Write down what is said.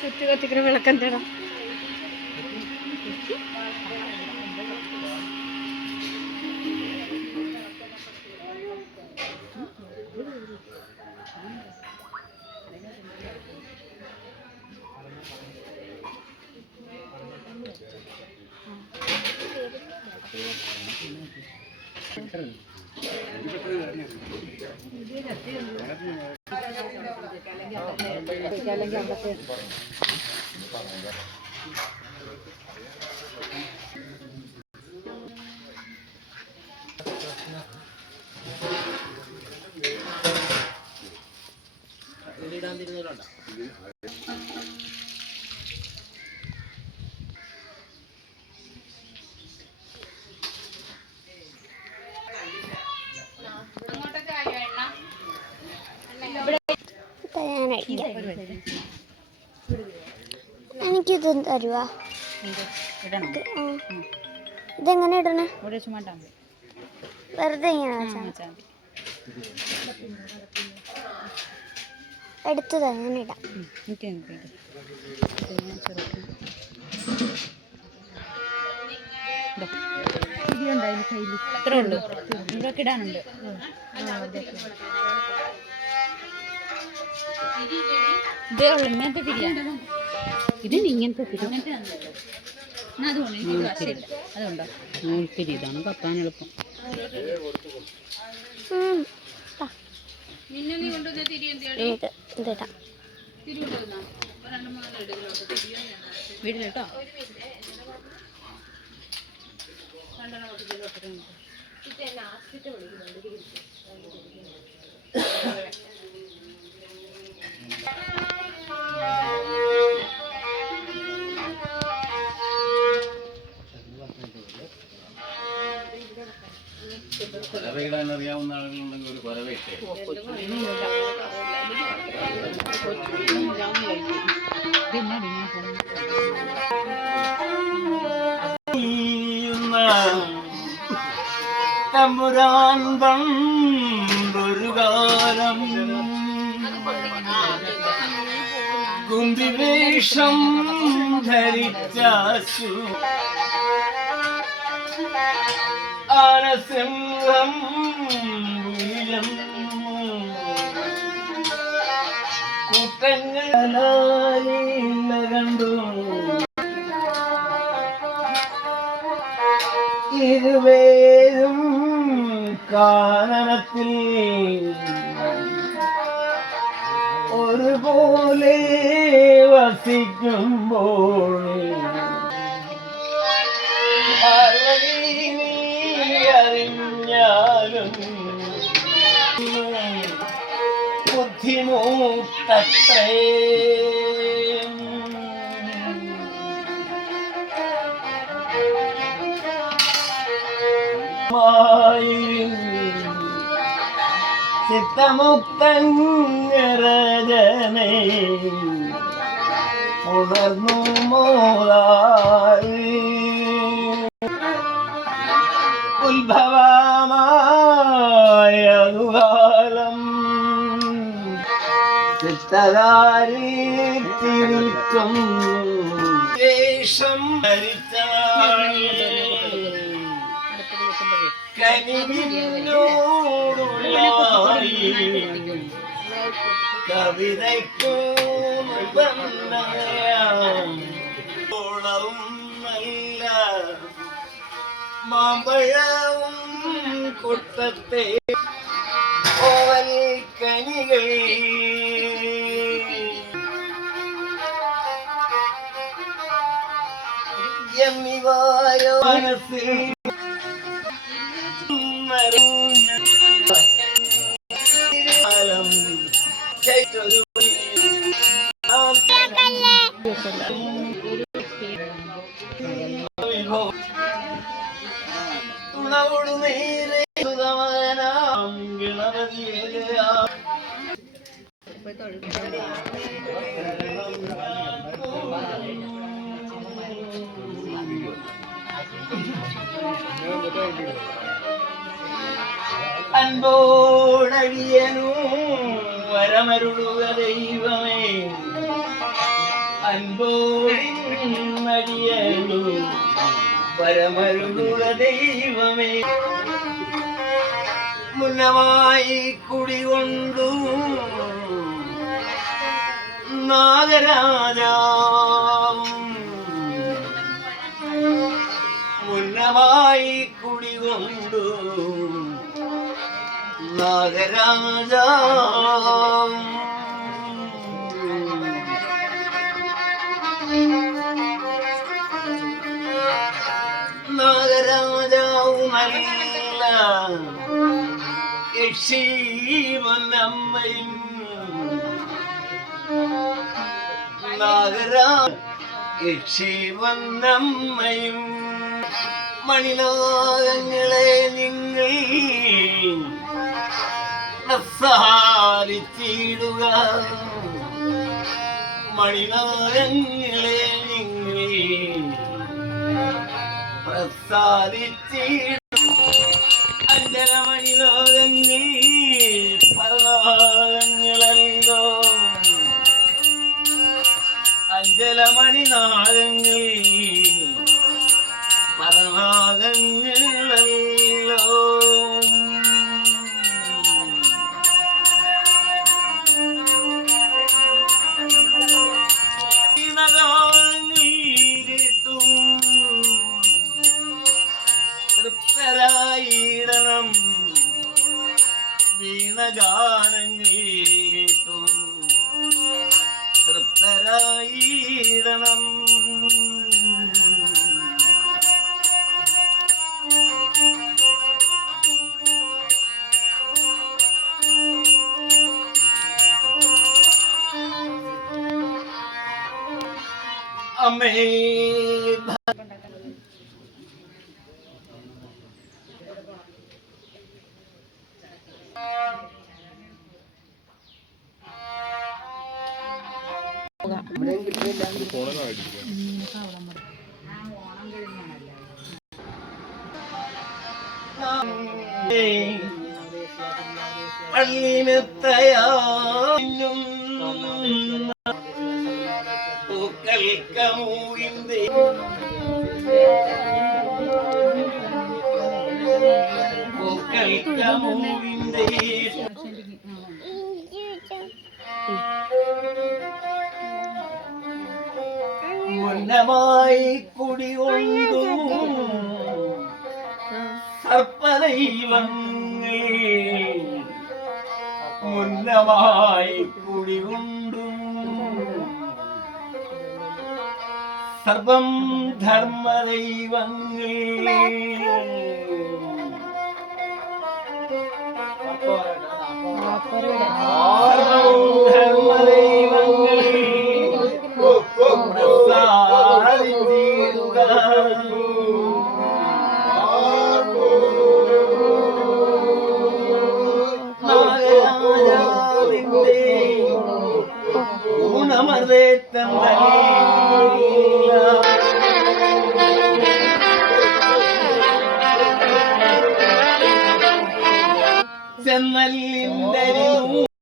ചുറ്റു കത്തിക്കുന്ന വിളക്കെന്താടാ? എനിക്കിത് തരുവാ? ഇതെങ്ങനെ ഇടണേ? വെറുതെ ഇങ്ങനെ എടുത്തു തന്നെ ഇടാം. ഇത്രേ ഉള്ളൂ, ഇതൊക്കെ ഇടാനുണ്ട്. ഇതേ ഉള്ളു ഇങ്ങനത്തെ തിരിയാണ്. ഇതിന് ഇങ്ങനത്തെ തിരി അതുണ്ടോ? നൂൽത്തിരി ഇതാണ് കത്താൻ എളുപ്പം. വീട്ടിലിട്ടോ അറിയാവുന്ന ആളുകളുണ്ടെങ്കിൽ ഒരു കുറവയിട്ടേ തമ്പുരാൻ പണ്ടൊരു കാലം കുന്തിവേഷം ധരിച്ചാശു ആനസിംഹം കൂട്ടങ്ങളായി കണ്ടു ഇരുവേരും കാനനത്തിൽ ഒരുപോലെ വസിക്കുമ്പോൾ അറിഞ്ഞാലും ബുദ്ധിമുട്ടത്രേ ചിത്തമുക്തരജനെ ഉണർന്നു മോളായി ഉത്ഭവമായ കാലം ചിത്തകാരി തിരിച്ചും വേഷം ധരിച്ച കവിതയ്ക്കും ഓണവും നല്ല മാമ്പഴവും കൊട്ടത്തെ ഓവൽ കനികൾ എന്നിവായോ മനസ്സിൽ തുണവോട് നേരെ അൻപോടഴിയനു വരമരുളുക ദൈവമേ അൻപോടിയു പരമരുളുക ദൈവമേ മുന്നമായി കുടികൊണ്ടു നാഗരാജാവും മുന്നമായി കുടികൊണ്ടു നാഗരാജാവും നാഗരാജാവുമല്ല യക്ഷീവനമ്മയും യക്ഷീവന്നമ്മയും മണിനാഗങ്ങളെ നിങ്ങൾ പ്രസാദിച്ചിടുക മണിനാഗങ്ങളെ നിങ്ങൾ പ്രസാദിച്ചിടുക അഞ്ജനമണിനാഗങ്ങൾ പരനാഗങ്ങളല്ലോ അഞ്ജലമണിനാഗങ്ങൾ പരനാഗങ്ങളല്ലോ തൃപ്തരായിടണം വീണഗാനങ്ങൾ കേട്ടും തൃപ്തരായിടണം അമ്മേ പള്ളിനെത്തയാലും പൂക്കൽക്കമൂവിന്റെ പൂക്കൽക്കമൂവിന്റെ മുന്നമായി കുടികൊണ്ടു സർപ്പദൈവങ്ങൾ മുന്നമായി കുടികൊണ്ടു സർവം ധർമ്മദൈവങ്ങൾ ധർമ്മദൈവങ്ങൾ പ്രസാദിച്ചിടുക നാഗരാജാവിന്റെ ഗുണമതേ തന്നേ